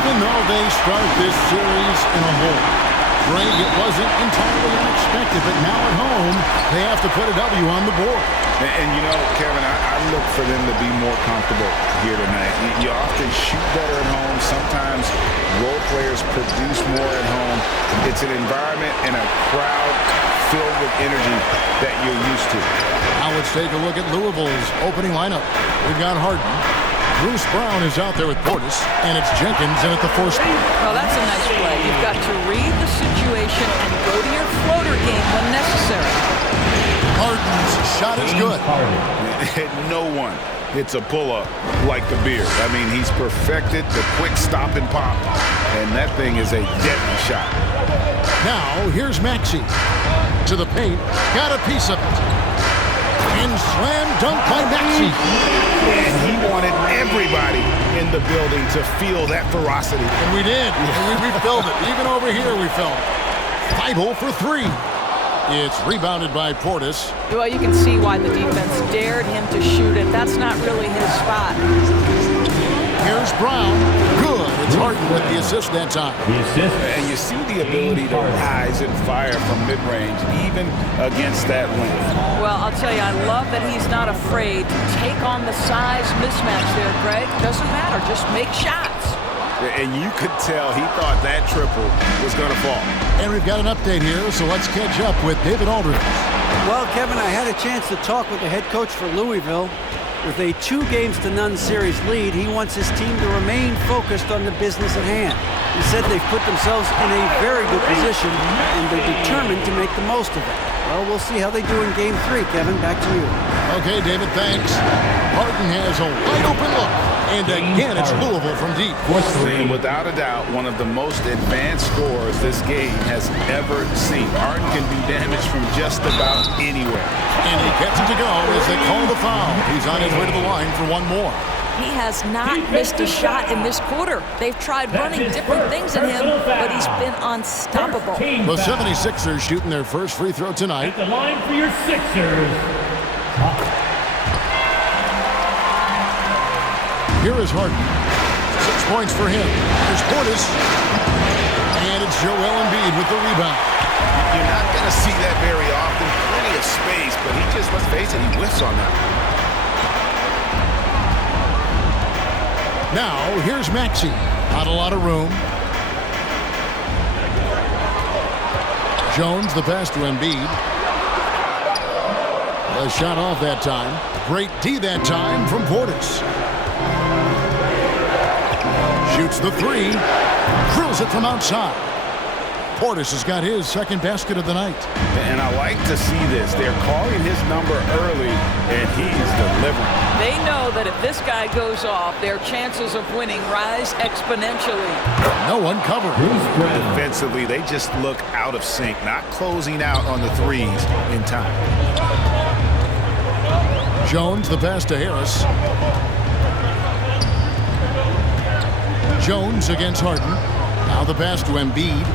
even though they start this series in a hole. Greg, it wasn't entirely unexpected, but now at home, they have to put a W on the board. And you know, Kevin, I look for them to be more comfortable here tonight. You often shoot better at home. Sometimes role players produce more at home. It's an environment and a crowd filled with energy that you're used to. Now let's take a look at Louisville's opening lineup. We've got Harden. Bruce Brown is out there with Portis, and it's Jenkins in at the 4 spot. Well, that's a nice play. You've got to read the situation and go to your floater game when necessary. Harden's shot is good. No one hits a pull-up like the Beard. I mean, he's perfected the quick stop and pop, and that thing is a deadly shot. Now, here's Maxey. To the paint, got a piece of it. And slam dunk by Maxey. And he wanted everybody in the building to feel that ferocity. And we did. And we felt it. Even over here we felt it. Vital for 3. It's rebounded by Portis. Well, you can see why the defense dared him to shoot it. That's not really his spot. Here's Brown. Good. It's Harden with the assist that time. And you see the ability to rise and fire from mid-range, even against that length. Well, I'll tell you, I love that he's not afraid to take on the size mismatch there, Greg. Doesn't matter. Just make shots. And you could tell he thought that triple was going to fall. And we've got an update here, so let's catch up with David Aldridge. Well, Kevin, I had a chance to talk with the head coach for Louisville. With a 2-0 series lead, he wants his team to remain focused on the business at hand. He said they've put themselves in a very good position, and they're determined to make the most of it. Well, we'll see how they do in Game 3, Kevin. Back to you. Okay, David, thanks. Harden has a wide-open look. And again, it's Louisville from deep. And without a doubt, one of the most advanced scorers this game has ever seen. Harden can do damage from just about anywhere. And he gets it to go as they call the foul. He's on his way to the line for one more. He has not missed a shot in this quarter. They've tried running different things at him, but he's been unstoppable. The 76ers shooting their first free throw tonight. At the line for your Sixers. Here is Harden. 6 points for him. Here's Portis. And it's Joel Embiid with the rebound. You're not going to see that very often. Plenty of space, but he just, let's face it, he whiffs on that. Now, here's Maxey. Not a lot of room. Jones, the pass to Embiid. A shot off that time. Great D that time from Portis. Shoots the 3. Drills it from outside. Portis has got his second basket of the night. And I like to see this. They're calling his number early, and he's delivering. They know that if this guy goes off, their chances of winning rise exponentially. No one covered. Defensively, they just look out of sync, not closing out on the threes in time. Jones, the pass to Harris. Jones against Harden. Now the pass to Embiid.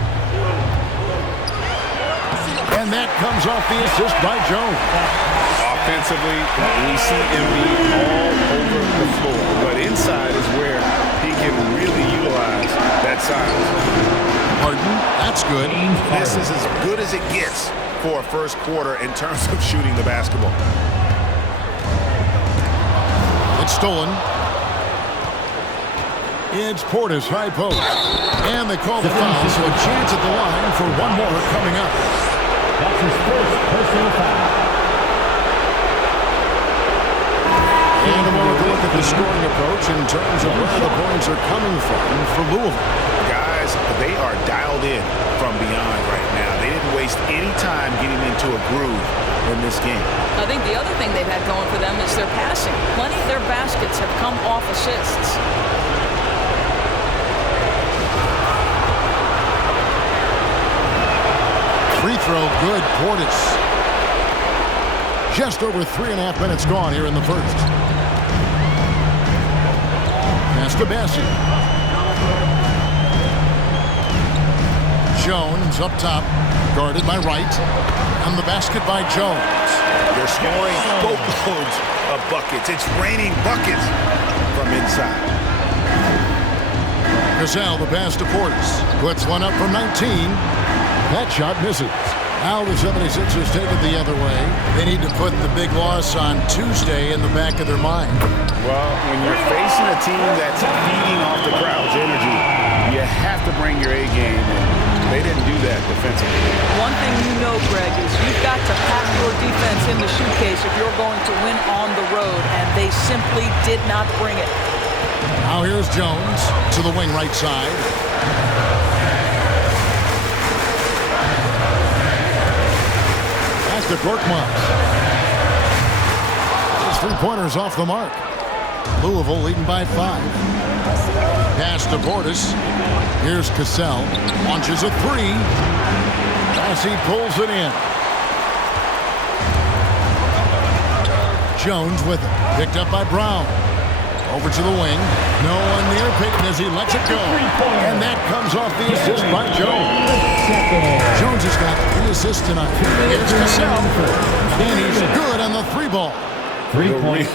And that comes off the assist by Jones. Offensively, we see Embiid all over the floor. But inside is where he can really utilize that size. Harden, that's good. This is as good as it gets for a first quarter in terms of shooting the basketball. It's stolen. It's Portis, high post. And they call the foul, so a chance at the line for one more coming up. That's his first personal foul. And a moment to look at the scoring approach in terms of where the points are coming from for Louisville. Guys, they are dialed in from beyond right now. They didn't waste any time getting into a groove in this game. I think the other thing they've had going for them is their passing. Plenty of their baskets have come off assists. Free throw, good. Portis. Just over 3.5 minutes gone here in the first. Pass to Bassi. Jones up top, guarded by Wright. And the basket by Jones. They're scoring boatloads of buckets. It's raining buckets from inside. Cassell, the pass to Portis. Puts one up from 19. That shot misses. Now the 76ers take it the other way. They need to put the big loss on Tuesday in the back of their mind. Well, when you're facing a team that's feeding off the crowd's energy, you have to bring your A game, and they didn't do that defensively. One thing you know, Greg, is you've got to pack your defense in the suitcase if you're going to win on the road, and they simply did not bring it. Now here's Jones to the wing right side. Pass to Korkmaz. His three-pointers off the mark. Louisville leading by 5. Pass to Portis. Here's Cassell. Launches a 3. As he pulls it in. Jones with it. Picked up by Brown. Over to the wing. No one near Payton as he lets it go. And that comes off the assist by Jones. Jones has got 3 assists tonight. Here's Cassell. And he's good on the 3-ball. 3 points.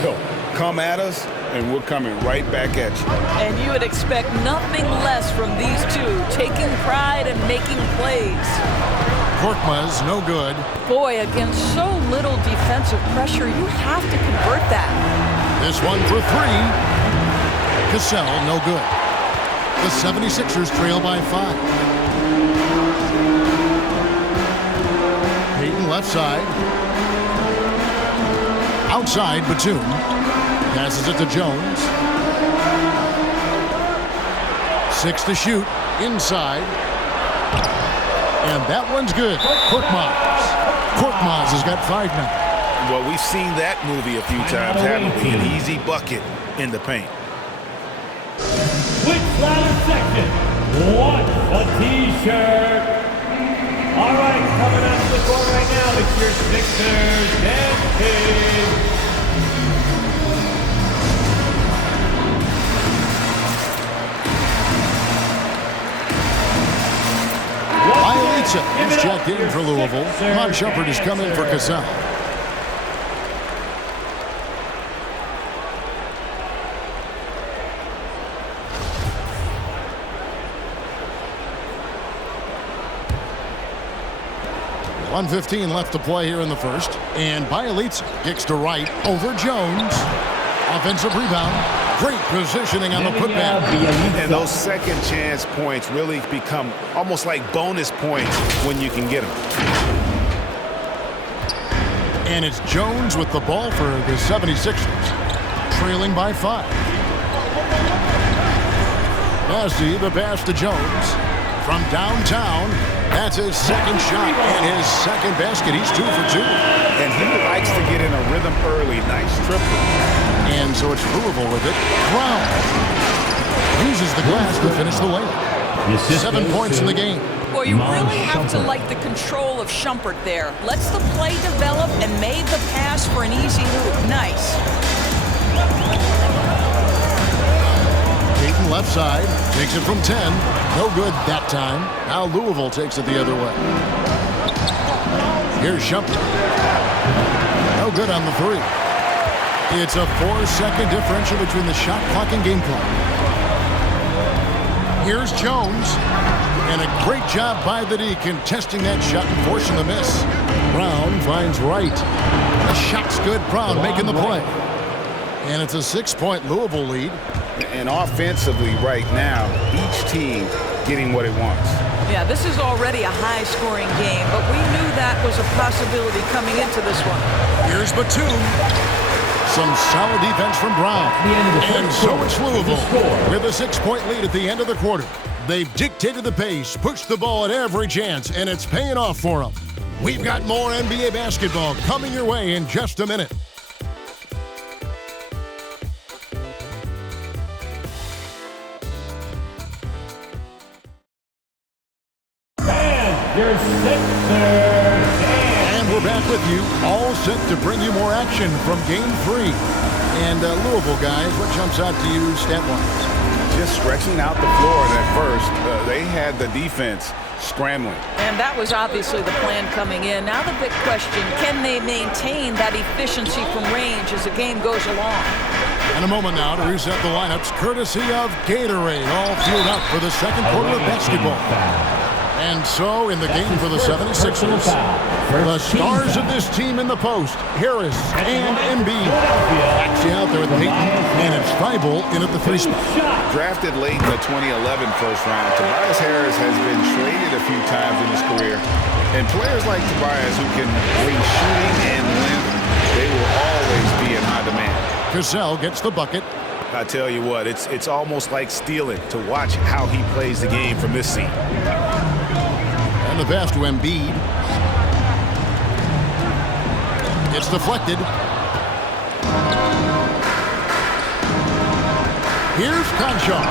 Come at us, and we're coming right back at you. And you would expect nothing less from these two, taking pride and making plays. Korkmaz, no good. Boy, against so little defensive pressure, you have to convert that. This one for 3. Cassell, no good. The 76ers trail by 5. Payton left side. Outside, Batum. Passes it to Jones. 6 to shoot. Inside. And that one's good. Korkmaz. Korkmaz has got 5 now. Well, we've seen that movie a few times, haven't we? An easy bucket in the paint. Which ladder section wants a T-shirt? All right, coming out to the court right now, it's your Sixers and Kings. He's checked in for Louisville. Ron Shumpert has come in for Cassell. .115 left to play here in the first. And Bielitsa kicks to right over Jones. Offensive rebound. Great positioning on the putback. And those second chance points really become almost like bonus points when you can get them. And it's Jones with the ball for the 76ers. Trailing by 5. Massey, the pass to Jones. From downtown, that's his second shot and his second basket. He's 2 for 2. And he likes to get in a rhythm early. Nice triple. And so it's Louisville with it. Brown uses the glass to finish the layup. 7 points in the game. Well, you really have to like the control of Shumpert there. Lets the play develop and made the pass for an easy move. Nice. Payton left side. Takes it from 10. No good that time. Now Louisville takes it the other way. Here's Shumpert. No good on the 3. It's a 4-second differential between the shot clock and game clock. Here's Jones. And a great job by the D contesting that shot and forcing the miss. Brown finds Wright. The shot's good. Brown making the play. And it's a 6-point Louisville lead. And offensively right now, each team getting what it wants. Yeah, this is already a high-scoring game, but we knew that was a possibility coming into this one. Here's Batum. Some solid defense from Brown. And so it's Louisville with a 6-point lead at the end of the quarter. They've dictated the pace, pushed the ball at every chance, and it's paying off for them. We've got more NBA basketball coming your way in just a minute. Your Sixers. And we're back with you, all set to bring you more action from Game 3. And Louisville, guys, what jumps out to you stat-wise? Just stretching out the floor at first. They had the defense scrambling. And that was obviously the plan coming in. Now the big question, can they maintain that efficiency from range as the game goes along? And a moment now to reset the lineups, courtesy of Gatorade, all fueled up for the second quarter of basketball. And so, in the game for the 76ers, the stars of this team in the post, Harris and Embiid. Actually out there with Peyton, and it's Thibault in at the 3 spot. Drafted late in the 2011 first round, Tobias Harris has been traded a few times in his career. And players like Tobias who can bring shooting and length, they will always be in high demand. Cassell gets the bucket. I tell you what, it's almost like stealing to watch how he plays the game from this seat. And the pass to Embiid. It's deflected. Here's Conchar.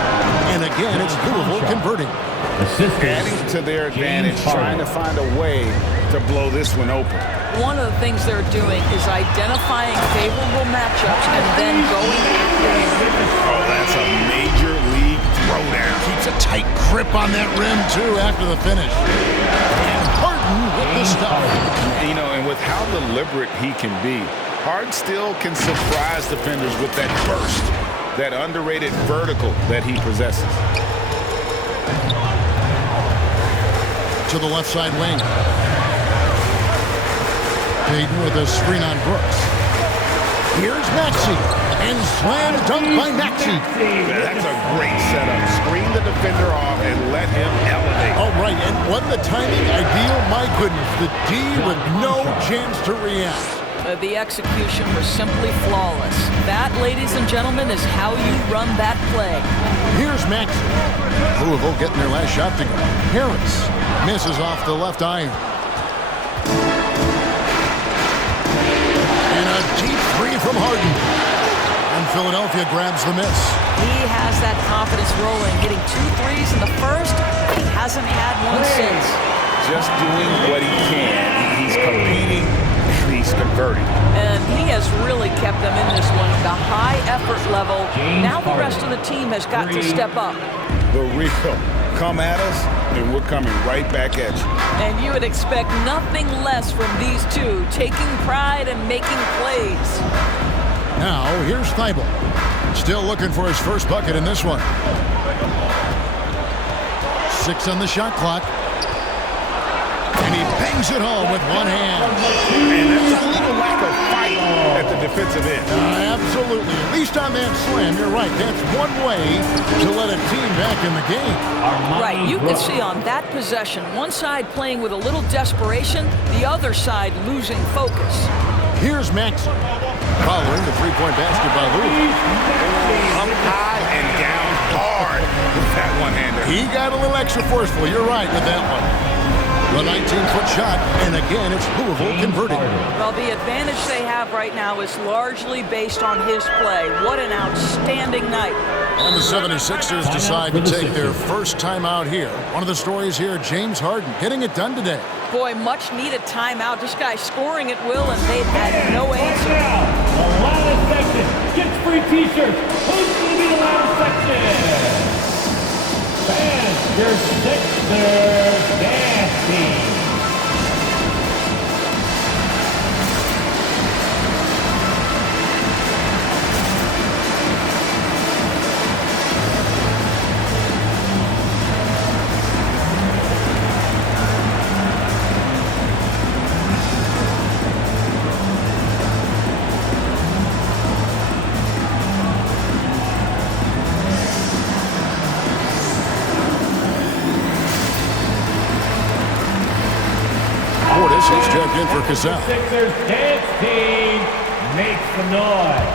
And again, it's Louisville converting. Adding to their advantage, trying to find a way to blow this one open. One of the things they're doing is identifying favorable matchups and then going after them. Oh, that's a major league throwdown. Keeps a tight grip on that rim, too, after the finish. And Harden with the stuff. You know, and with how deliberate he can be, Harden still can surprise defenders with that burst, that underrated vertical that he possesses. To the left side wing. Payton with a screen on Brooks. Here's Maxey. And slam dunk by Maxey. That's a great setup. Screen the defender off and let him elevate. All right, and wasn't the timing ideal? My goodness, the D with no chance to react. The execution was simply flawless. That, ladies and gentlemen, is how you run that play. Here's Maxey. Louisville getting their last shot to go. Harris misses off the left iron. And a deep three from Harden. And Philadelphia grabs the miss. He has that confidence rolling, hitting 2 threes in the first. He hasn't had one since. Just doing what he can. He's competing. He's converting. And he has really kept them in this one. The high effort level. Now the rest of the team has got to step up. The real. Come at us, and we're coming right back at you. And you would expect nothing less from these two, taking pride and making plays. Now, here's Thibault. Still looking for his first bucket in this one. 6 on the shot clock. And he bangs it home with one hand. And that's a little lack of fight at the defensive end. Absolutely. At least on that slam, you're right. That's one way to let a team back in the game. Right. You can see on that possession, one side playing with a little desperation, the other side losing focus. Here's Maxey. Following the three-point basket by Louis. Up high and down hard with that one-hander. He got a little extra forceful. You're right with that one. The 19-foot shot, and again, it's Louisville converting. Well, the advantage they have right now is largely based on his play. What an outstanding night. And the 76ers decide to take their first time out here. One of the stories here, James Harden getting it done today. Boy, much needed timeout. This guy scoring at will, and they've had no answer. The ladder section gets free t-shirts. Who's going to be the ladder section? Fans, your Sixers dance team. He's checked in for Cassell. Sixers dance team makes some noise.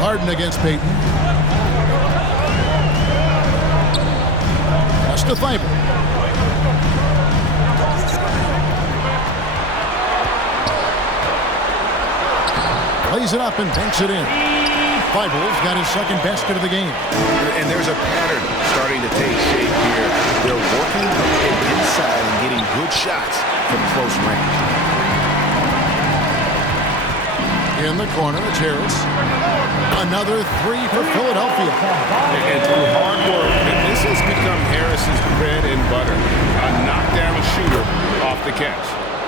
Harden against Payton. Pass to Thibault. Plays it up and banks it in. Thibault's got his second basket of the game. And there's a pattern starting to take shape here. They're working inside and getting good shots from close range. In the corner, it's Harris. Another three for Philadelphia. And through hard work, and this has become Harris's bread and butter. A knockdown shooter off the catch.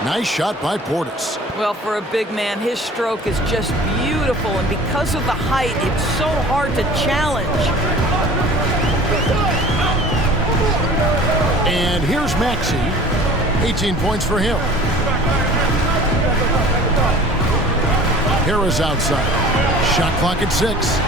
Nice shot by Portis. Well, for a big man, his stroke is just beautiful, and because of the height, it's so hard to challenge. And here's Maxey. 18 points for him. Harris outside. Shot clock at 6.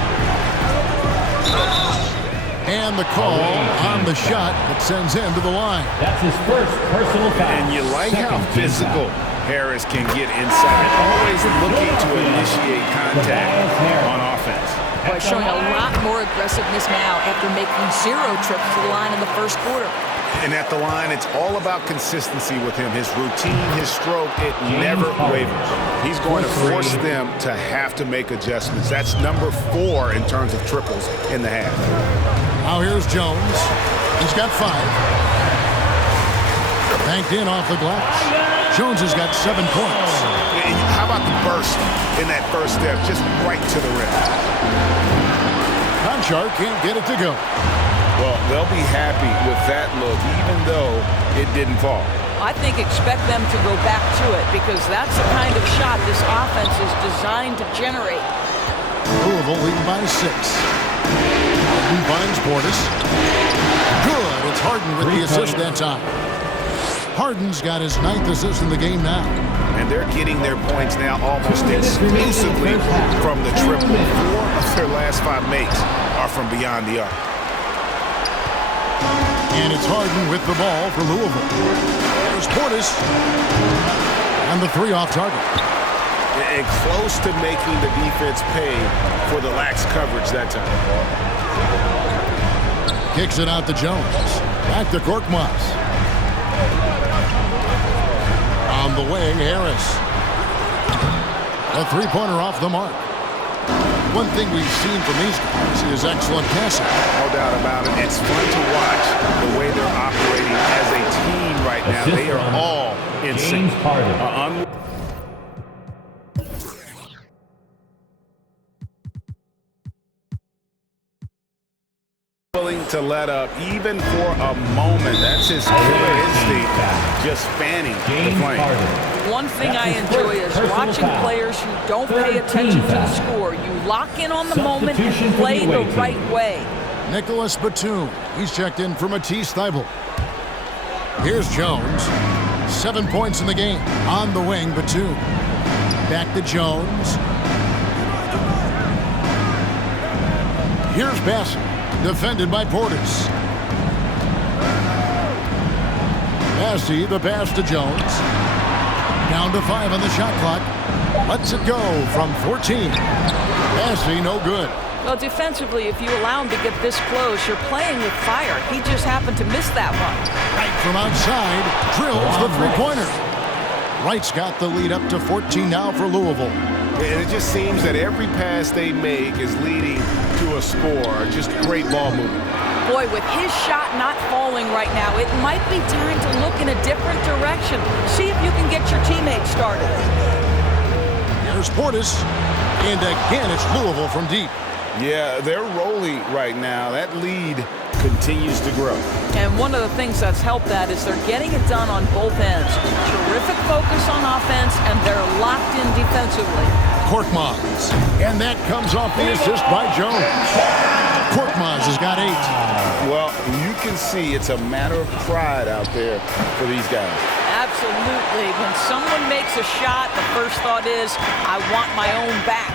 And the call on the shot that sends him to the line. That's his first personal foul. And you like how physical Harris can get inside. Always looking to initiate contact on offense. Boy, showing a lot more aggressiveness now after making 0 trips to the line in the first quarter. And at the line, it's all about consistency with him. His routine, his stroke, it never wavers. He's going to force them to have to make adjustments. That's number 4 in terms of triples in the half. Now here's Jones. He's got 5. Banked in off the glass. Jones has got 7 points. And how about the burst in that first step, just right to the rim? Conchar can't get it to go. Well, they'll be happy with that look, even though it didn't fall. I think expect them to go back to it because that's the kind of shot this offense is designed to generate. Louisville leading by 6. Harden finds Portis. Good. It's Harden with the assist that time. Harden's got his 9th assist in the game now. And they're getting their points now almost exclusively from the triple. 4 of their last 5 makes are from beyond the arc. And it's Harden with the ball for Louisville. There's Portis. And the 3 off target. And close to making the defense pay for the lax coverage that time. Kicks it out to Jones. Back to Korkmaz. On the way, Harris. A 3-pointer off the mark. One thing we've seen from these guys is excellent passing. No doubt about it. It's fun to watch the way they're operating as a team right now. They are all in sync. Willing to let up even for a moment. That's his killer instinct, just fanning the flame. One thing I enjoy is watching players who don't pay attention to the score. You lock in on the moment and play the right way. Nicholas Batum. He's checked in for Matisse Thybulle. Here's Jones. 7 points in the game. On the wing, Batum. Back to Jones. Here's Bassett. Defended by Portis. Bassey, the pass to Jones. Down to 5 on the shot clock. Lets it go from 14. Bassey, no good. Well, defensively, if you allow him to get this close, you're playing with fire. He just happened to miss that one. Right from outside, drills the 3-pointer. Wright's got the lead up to 14 now for Louisville. And it just seems that every pass they make is leading to a score. Just great ball movement. Boy, with his shot not falling right now, it might be time to look in a different direction. See if you can get your teammates started. Here's Portis. And again, it's Louisville from deep. Yeah, they're rolling right now. That lead continues to grow. And one of the things that's helped that is they're getting it done on both ends. Terrific focus on offense, and they're locked in defensively. Korkmaz. And that comes off the assist by Jones. Korkmaz has got 8. Well, you can see it's a matter of pride out there for these guys. Absolutely. When someone makes a shot, the first thought is, I want my own back.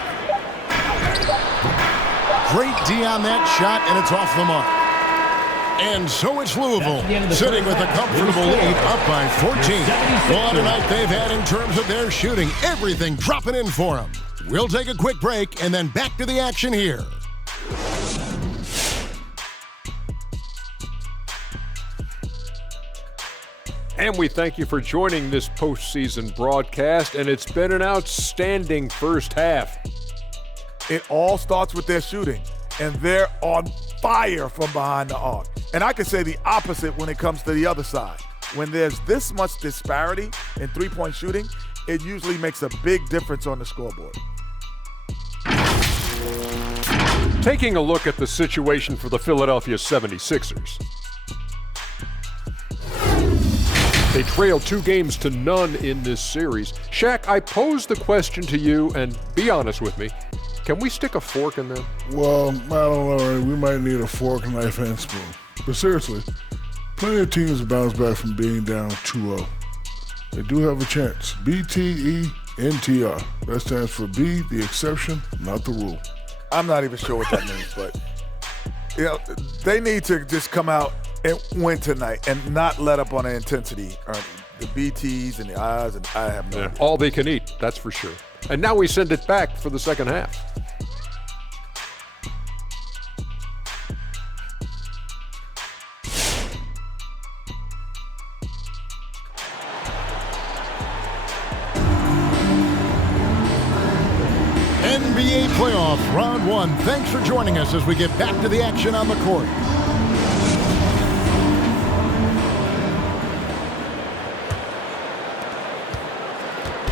Great D on that shot, and it's off the mark. And so it's Louisville, sitting with a comfortable lead, up by 14. Well, tonight they've had in terms of their shooting, everything dropping in for them. We'll take a quick break and then back to the action here. And we thank you for joining this postseason broadcast, and it's been an outstanding first half. It all starts with their shooting, and they're on fire from behind the arc. And I can say the opposite when it comes to the other side. When there's this much disparity in three-point shooting, it usually makes a big difference on the scoreboard. Taking a look at the situation for the Philadelphia 76ers. They trail 2-0 in this series. Shaq, I pose the question to you, and be honest with me. Can we stick a fork in them? Well, I don't know. We might need a fork, knife, and spoon. But seriously, plenty of teams bounce back from being down 2-0. They do have a chance. BTENTR. That stands for be the exception, not the rule. I'm not even sure what that means, but they need to just come out and win tonight and not let up on the intensity. The BTs and the I's, and I have no idea. All they can eat, that's for sure. And now we send it back for the second half. NBA playoff round 1. Thanks for joining us as we get back to the action on the court.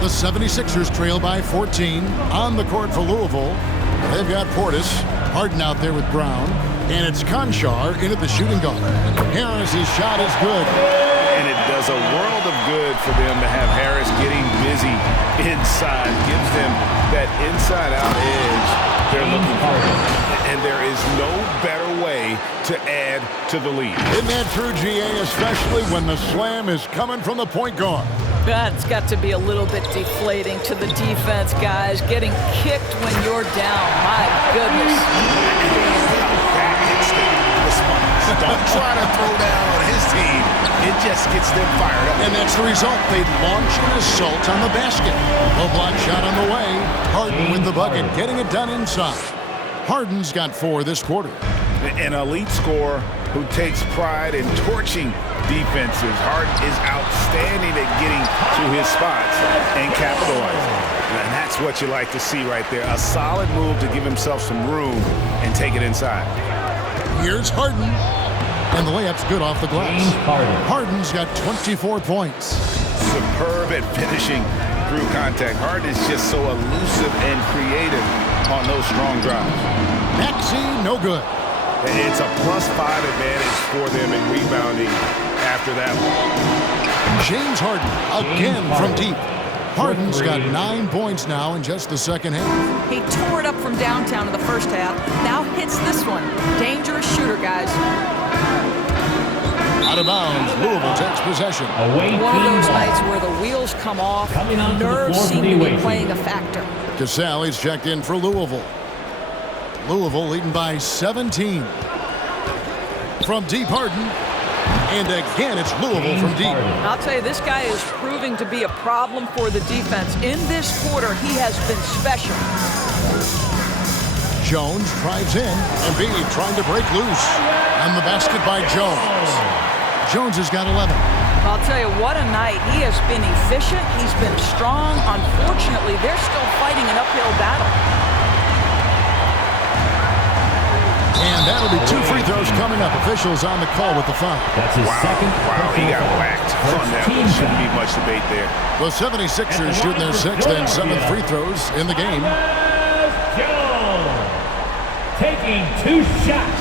The 76ers trail by 14 on the court for Louisville. They've got Portis, Harden out there with Brown, and it's Conchar in at the shooting guard. Harris' shot is good. And it does a world of good for them to have Harris getting busy inside. Gives them that inside-out edge they're looking for. And there is no better way to add to the lead. Isn't that true, GA, especially when the slam is coming from the point guard? That's got to be a little bit deflating to the defense, guys. Getting kicked when you're down. My goodness. That hits the response. Don't try to throw down on his team. It just gets them fired up. And that's the result. They launch an assault on the basket. A block shot on the way. Harden with the bucket, getting it done inside. Harden's got 4 this quarter. An elite scorer who takes pride in torching defenses. Harden is outstanding at getting to his spots and capitalizing. And that's what you like to see right there. A solid move to give himself some room and take it inside. Here's Harden. And the layup's good off the glass. Harden's got 24 points. Superb at finishing through contact. Harden is just so elusive and creative on those strong drives. Maxey, no good. It's a +5 advantage for them in rebounding after that one. James Harden again from deep. Harden's got 9 points now in just the second half. He tore it up from downtown in the first half. Now hits this one. Dangerous shooter, guys. Out of bounds, Louisville takes possession. One of those nights where the wheels come off, nerves seem to be playing a factor. Casale's checked in for Louisville. Louisville leading by 17. From deep, Harden. And again, it's Louisville from deep. I'll tell you, this guy is proving to be a problem for the defense. In this quarter, he has been special. Jones drives in. Embiid trying to break loose. And the basket by Jones. Jones has got 11. I'll tell you, what a night. He has been efficient. He's been strong. Unfortunately, they're still fighting an uphill battle. And that'll be 2 free throws coming up. Officials on the call with the foul. That's his second. Wow, he got whacked on that one. Shouldn't be much debate there. The 76ers shooting their 6th and 7th free throws in the game. Jones taking 2 shots.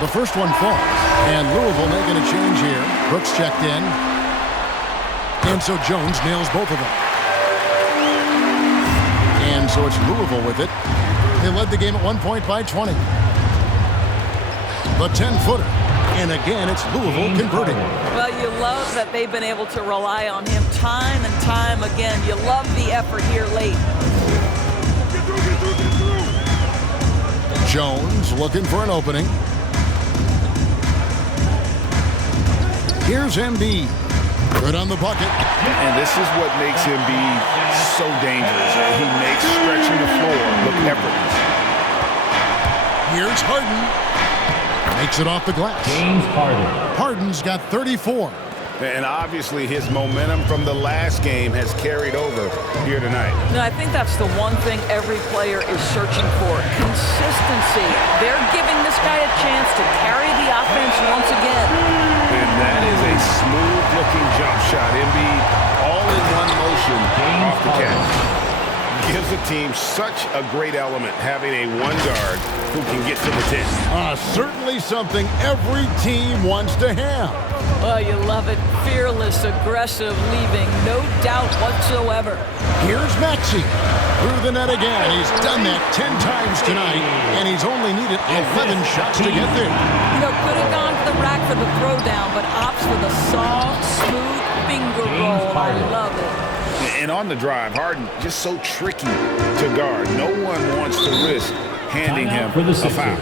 The first one falls. And Louisville making a change here. Brooks checked in. And so Jones nails both of them. And so it's Louisville with it. They led the game at one point by 20. The 10-footer. And again, it's Louisville converting. Well, you love that they've been able to rely on him time and time again. You love the effort here late. Jones looking for an opening. Here's Embiid. Good on the bucket. And this is what makes him be so dangerous. He makes stretching the floor look effortless. Here's Harden. Makes it off the glass. James Harden. Harden's got 34. And obviously his momentum from the last game has carried over here tonight. No, I think that's the one thing every player is searching for. Consistency. They're giving this guy a chance to carry the offense once again. And that is a smooth-looking jump shot. Embiid all in one motion off the catch. gives the team such a great element, having a one guard who can get to the 10. Certainly something every team wants to have. Well, you love it. Fearless, aggressive, leaving no doubt whatsoever. Here's Maxey. Through the net again. He's done that 10 times tonight, and he's only needed 11 shots to get there. You know, could have gone to the rack for the throwdown, but opts for the soft, smooth finger roll. I love it. And on the drive, Harden just so tricky to guard. No one wants to risk handing him a foul.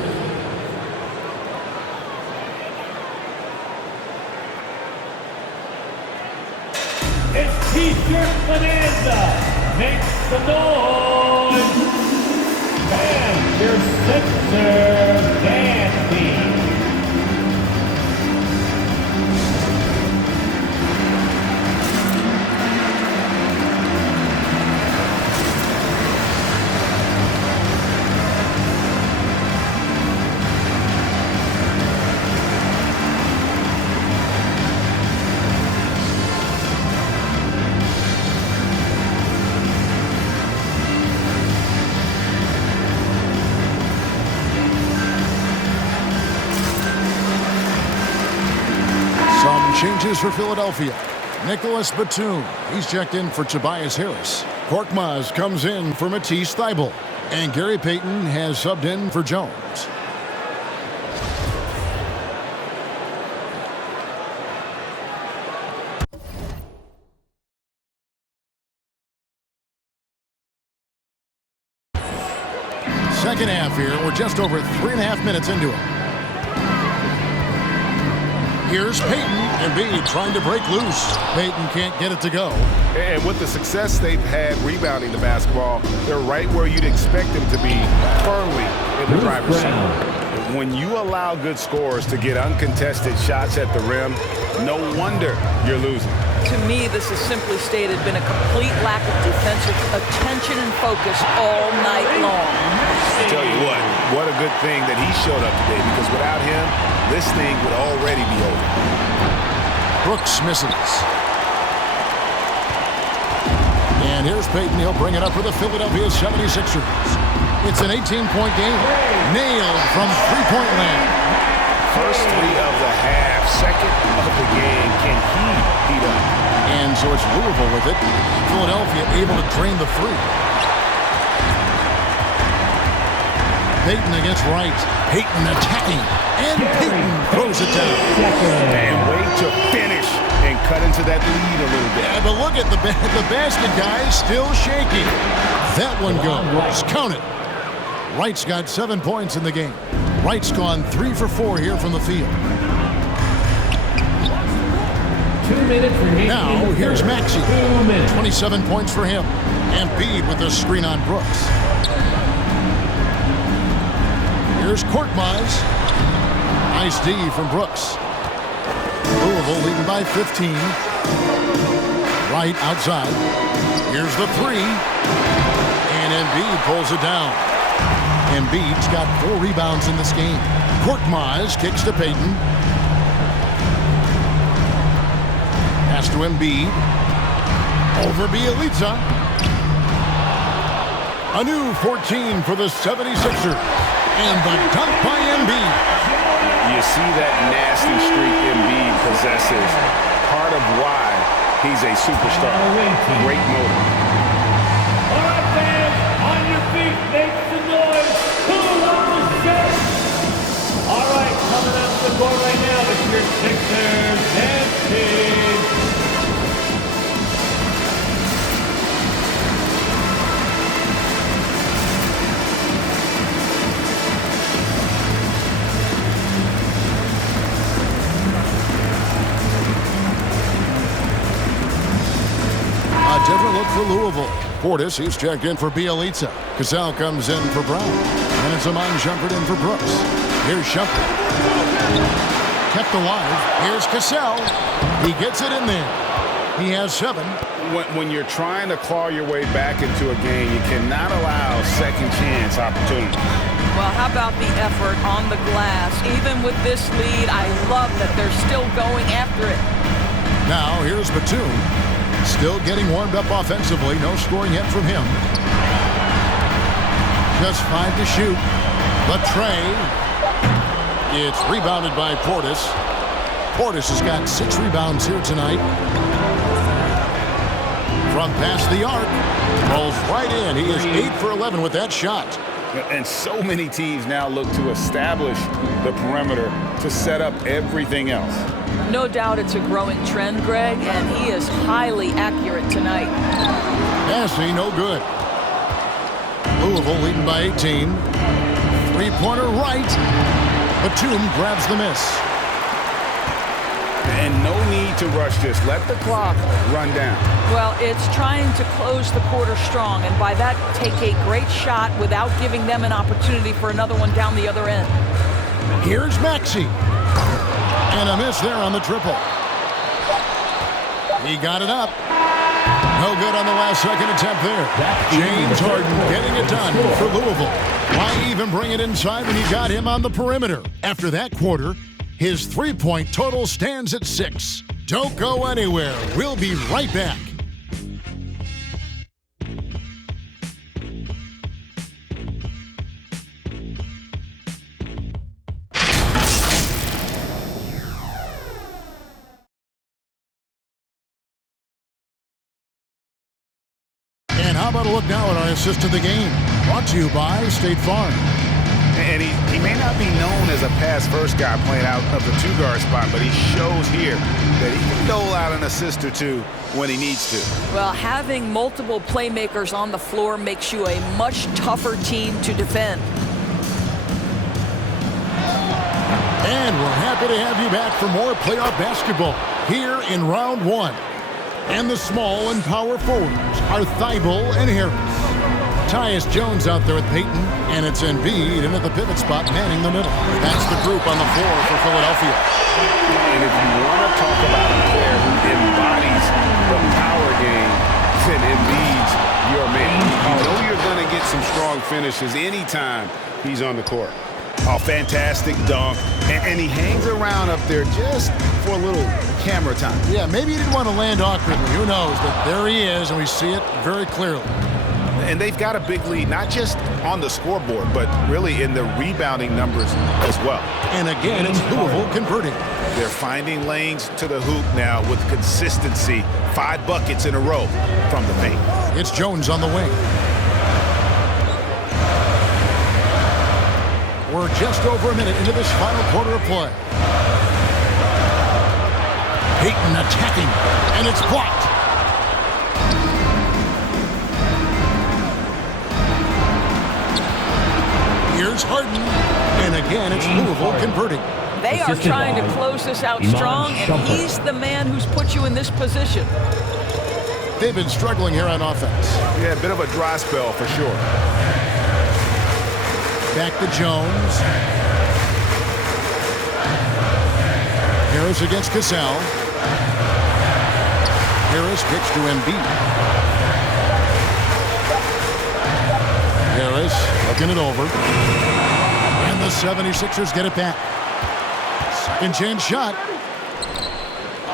It's T-shirt Bonanza. Make some noise. And your Sixers dance team. Changes for Philadelphia. Nicholas Batum. He's checked in for Tobias Harris. Korkmaz comes in for Matisse Thybulle. And Gary Payton has subbed in for Jones. Second half here. We're just over 3.5 minutes into it. Here's Payton, and Embiid trying to break loose. Payton can't get it to go. And with the success they've had rebounding the basketball, they're right where you'd expect them to be, firmly in the driver's seat. When you allow good scorers to get uncontested shots at the rim, no wonder you're losing. To me, this is simply stated been a complete lack of defensive attention and focus all night long. I tell you what a good thing that he showed up today, because without him, this thing would already be over. Brooks misses. And here's Payton. He'll bring it up for the Philadelphia 76ers. It's an 18-point game. Nailed from three-point land. First three of the half, second of the game. Can he heat up? And so it's Louisville with it. Philadelphia able to drain the three. Payton against Wright. Payton attacking. And Payton throws it down. And way to finish and cut into that lead a little bit. Yeah, but look at the basket guy still shaking. That one goes. Count it. Wright's got 7 points in the game. Wright's gone 3 for 4 here from the field. 2 minutes remaining. Now, here's Maxey. 2 minutes. 27 points for him. And Embiid with the screen on Brooks. Here's Korkmaz. Nice D from Brooks. Louisville leading by 15. Wright outside. Here's the three. And Embiid pulls it down. Embiid's got 4 rebounds in this game. Korkmaz kicks to Payton. Pass to Embiid. Over Bielitsa. A new 14 for the 76ers. And the dunk by Embiid. You see that nasty streak Embiid possesses. Part of why he's a superstar. Great motor. All right, fans, on your feet, make some noise. Who wants the shirt? All right, coming out the court right now, it's your Sixers dance team. Different look for Louisville. Portis, he's checked in for Bielitsa. Cassell comes in for Brown. And it's Amon Shumpert in for Brooks. Here's Shumpert. Kept alive. Here's Cassell. He gets it in there. He has 7. When you're trying to claw your way back into a game, you cannot allow second chance opportunities. Well, how about the effort on the glass? Even with this lead, I love that they're still going after it. Now, here's Batum. Still getting warmed up offensively. No scoring yet from him. Just 5 to shoot. The tray. It's rebounded by Portis. Portis has got 6 rebounds here tonight. From past the arc. Rolls right in. He is 8 for 11 with that shot. And so many teams now look to establish the perimeter to set up everything else. No doubt it's a growing trend, Greg, and he is highly accurate tonight. Passing, no good. Louisville leading by 18. Three-pointer right. Batum grabs the miss. And no need to rush this. Let the clock run down. Well, it's trying to close the quarter strong, and by that, take a great shot without giving them an opportunity for another one down the other end. Here's Maxey. And a miss there on the triple. He got it up. No good on the last second attempt there. James Harden getting it done for Louisville. Why even bring it inside when you got him on the perimeter? After that quarter, his three-point total stands at 6. Don't go anywhere. We'll be right back. And how about a look now at our assist of the game? Brought to you by State Farm. And he may not be known as a pass-first guy playing out of the two-guard spot, but he shows here that he can dole out an assist or two when he needs to. Well, having multiple playmakers on the floor makes you a much tougher team to defend. And we're happy to have you back for more playoff basketball here in round 1. And the small and power forwards are Thibault and Harris. Tyus Jones out there with Payton, and it's Embiid in at the pivot spot, manning the middle. That's the group on the floor for Philadelphia. And if you want to talk about a player who embodies the power game, then Embiid's your man. You know you're going to get some strong finishes anytime he's on the court. A fantastic dunk, and he hangs around up there just for a little camera time. Yeah, maybe he didn't want to land awkwardly. Who knows? But there he is, and we see it very clearly. And they've got a big lead, not just on the scoreboard, but really in the rebounding numbers as well. And again, it's Louisville converting. They're finding lanes to the hoop now with consistency. 5 buckets in a row from the paint. It's Jones on the wing. We're just over a minute into this final quarter of play. Payton attacking, and it's blocked. Here's Harden, and again, it's Louisville converting. They are trying to close this out strong, and he's the man who's put you in this position. They've been struggling here on offense. Yeah, a bit of a dry spell for sure. Back to Jones. Harris against Cassell. Harris kicks to Embiid. Harris looking it over. And the 76ers get it back. Second chance shot.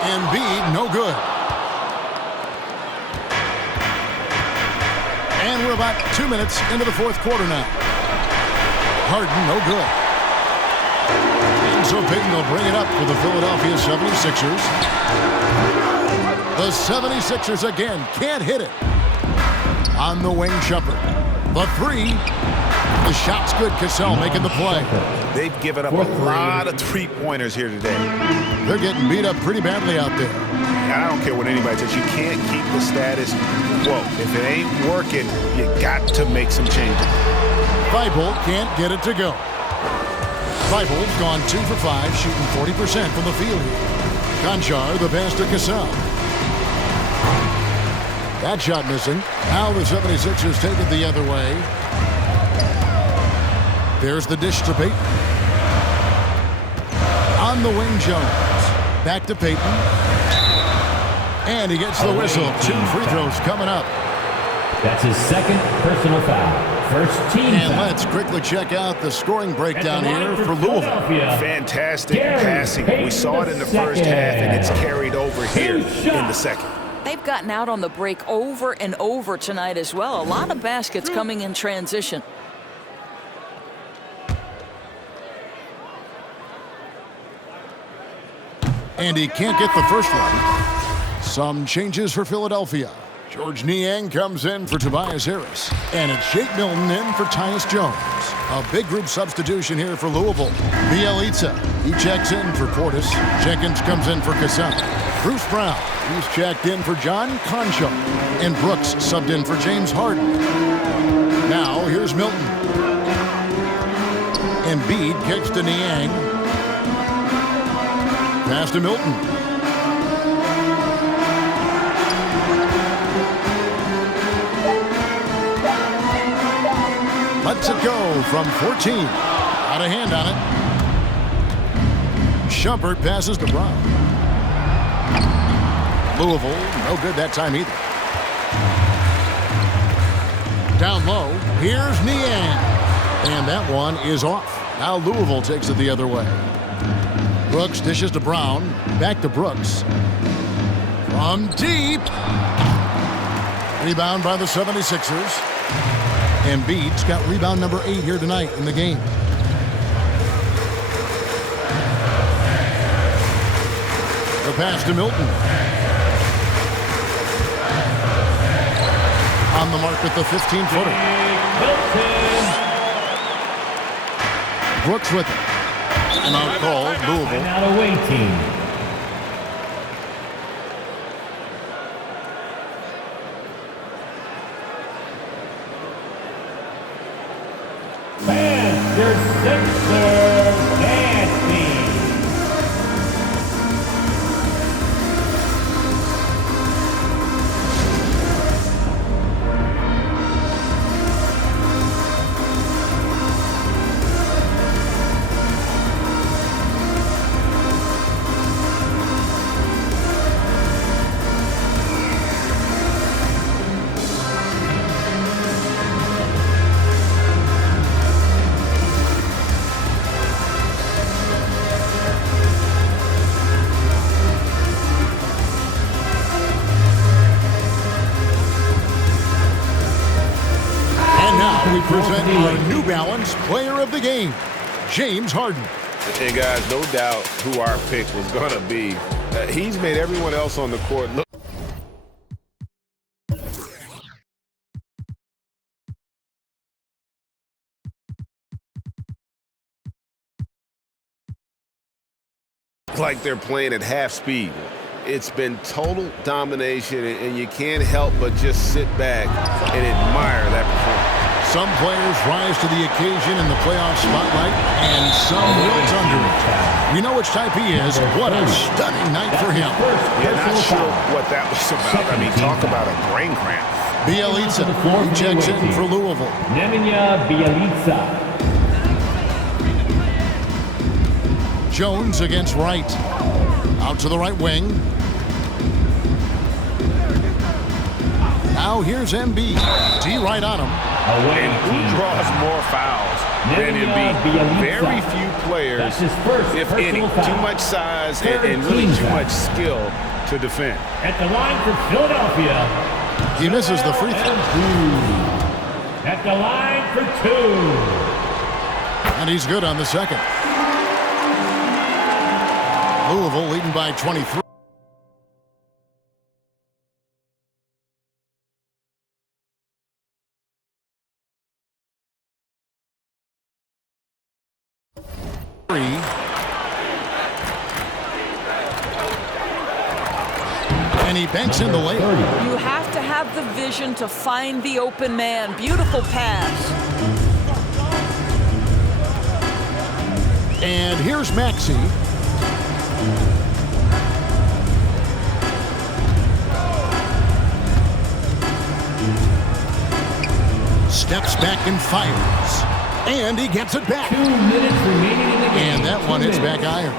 Embiid, no good. And we're about 2 minutes into the fourth quarter now. Harden, no good. And so Payton will bring it up for the Philadelphia 76ers. The 76ers again can't hit it. On the wing, Shumpert. The three. The shot's good. Cassell making the play. They've given up a lot of three-pointers here today. They're getting beat up pretty badly out there. I don't care what anybody says. You can't keep the status quo. If it ain't working, you got to make some changes. Thibault can't get it to go. Thibault's gone 2 for 5, shooting 40% from the field here. Conchar, the pass to Cassell. That shot missing. Now the 76ers take it the other way. There's the dish to Payton. On the wing, Jones. Back to Payton. And he gets the whistle. 2 free throws coming up. That's his second personal foul. First team And foul. let's quickly check out the scoring breakdown here for Louisville. Fantastic passing. We saw it in the first half, and it's carried over here in the second. They've gotten out on the break over and over tonight as well. A lot of baskets coming in transition. And he can't get the first one. Some changes for Philadelphia. George Niang comes in for Tobias Harris. And it's Jake Milton in for Tyus Jones. A big group substitution here for Louisville. Bielitsa, he checks in for Portis. Jenkins comes in for Kassan. Bruce Brown, he's checked in for John Concho. And Brooks subbed in for James Harden. Now here's Milton. Embiid kicks to Niang. Pass to Milton. Lets it go from 14. Out of hand on it. Shumpert passes to Brown. Louisville, no good that time either. Down low, here's Niang. And that one is off. Now Louisville takes it the other way. Brooks dishes to Brown. Back to Brooks. From deep. Rebound by the 76ers. Embiid's got rebound number 8 here tonight in the game. The pass to Milton. On the mark with the 15-footer. Brooks with it. And out call, Louisville. Out away team. Master Sixer Nasty. We present our New Balance Player of the Game, James Harden. And guys, no doubt who our pick was going to be. He's made everyone else on the court look like they're playing at half speed. It's been total domination, and you can't help but just sit back and admire that performance. Some players rise to the occasion in the playoff spotlight, and some wilt under it. We know which type he is. What a stunning night for him. Yeah, not sure what that was about. I mean, talk about a brain cramp. Bielitsa, he checks in for Louisville. Nemanja Bielitsa. Jones against Wright. Out to the right wing. Now here's Embiid. D right on him. And who draws more fouls than Embiid? Very few players, if any. Too much size and really too much skill to defend. At the line for Philadelphia. He misses the free throw. At the line for 2. And he's good on the second. Louisville leading by 23. And he banks in the layup. You have to have the vision to find the open man. Beautiful pass. And here's Maxey. Steps back and fires. And he gets it back. 2 minutes remaining in the game. And that one hits back iron.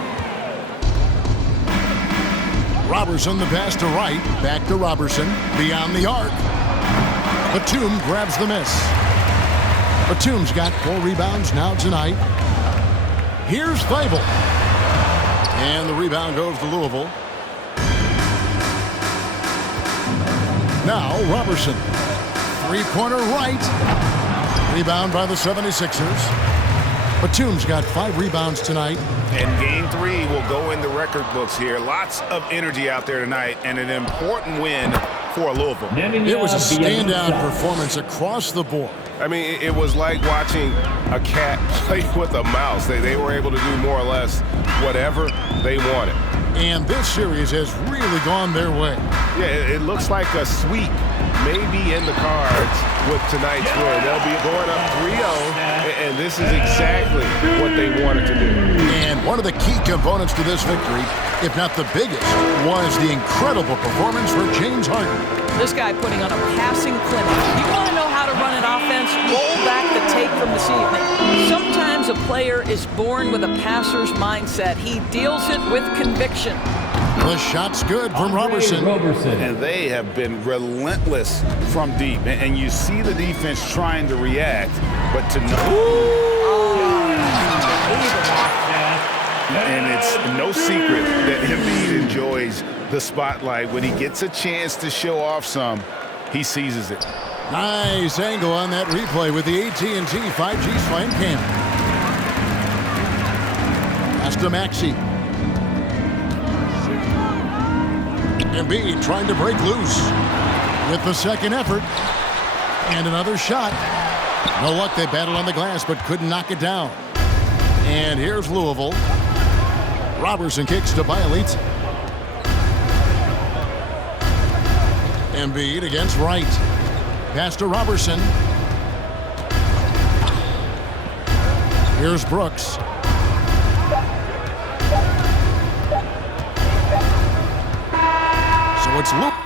Robertson the pass to Wright. Back to Robertson. Beyond the arc. Batum grabs the miss. Batum's got 4 rebounds now tonight. Here's Thibault. And the rebound goes to Louisville. Now Robertson. Three-pointer right. Rebound by the 76ers. Batum's got 5 rebounds tonight. And game 3 will go in the record books here. Lots of energy out there tonight and an important win for Louisville. It was a standout performance across the board. I mean, it was like watching a cat play with a mouse. They were able to do more or less whatever they wanted. And this series has really gone their way. Yeah, it looks like a sweep maybe in the cards with tonight's win. They'll be going up 3-0, and this is exactly what they wanted to do. And one of the key components to this victory, if not the biggest, was the incredible performance for James Harden. This guy putting on a passing clinic. You want to know how to run an offense? Roll back the tape from this evening. Sometimes a player is born with a passer's mindset. He deals it with conviction. The shot's good from Robertson. And they have been relentless from deep. And you see the defense trying to react, but to And it's no secret that Embiid enjoys the spotlight. When he gets a chance to show off some, he seizes it. Nice angle on that replay with the AT&T 5G Slam Cam. Pass to Maxey. Embiid trying to break loose with the second effort. And another shot. No luck, they battled on the glass but couldn't knock it down. And here's Louisville. Robertson kicks to Bielitz. Embiid against Wright. Pass to Robertson. Here's Brooks. So it's Luke.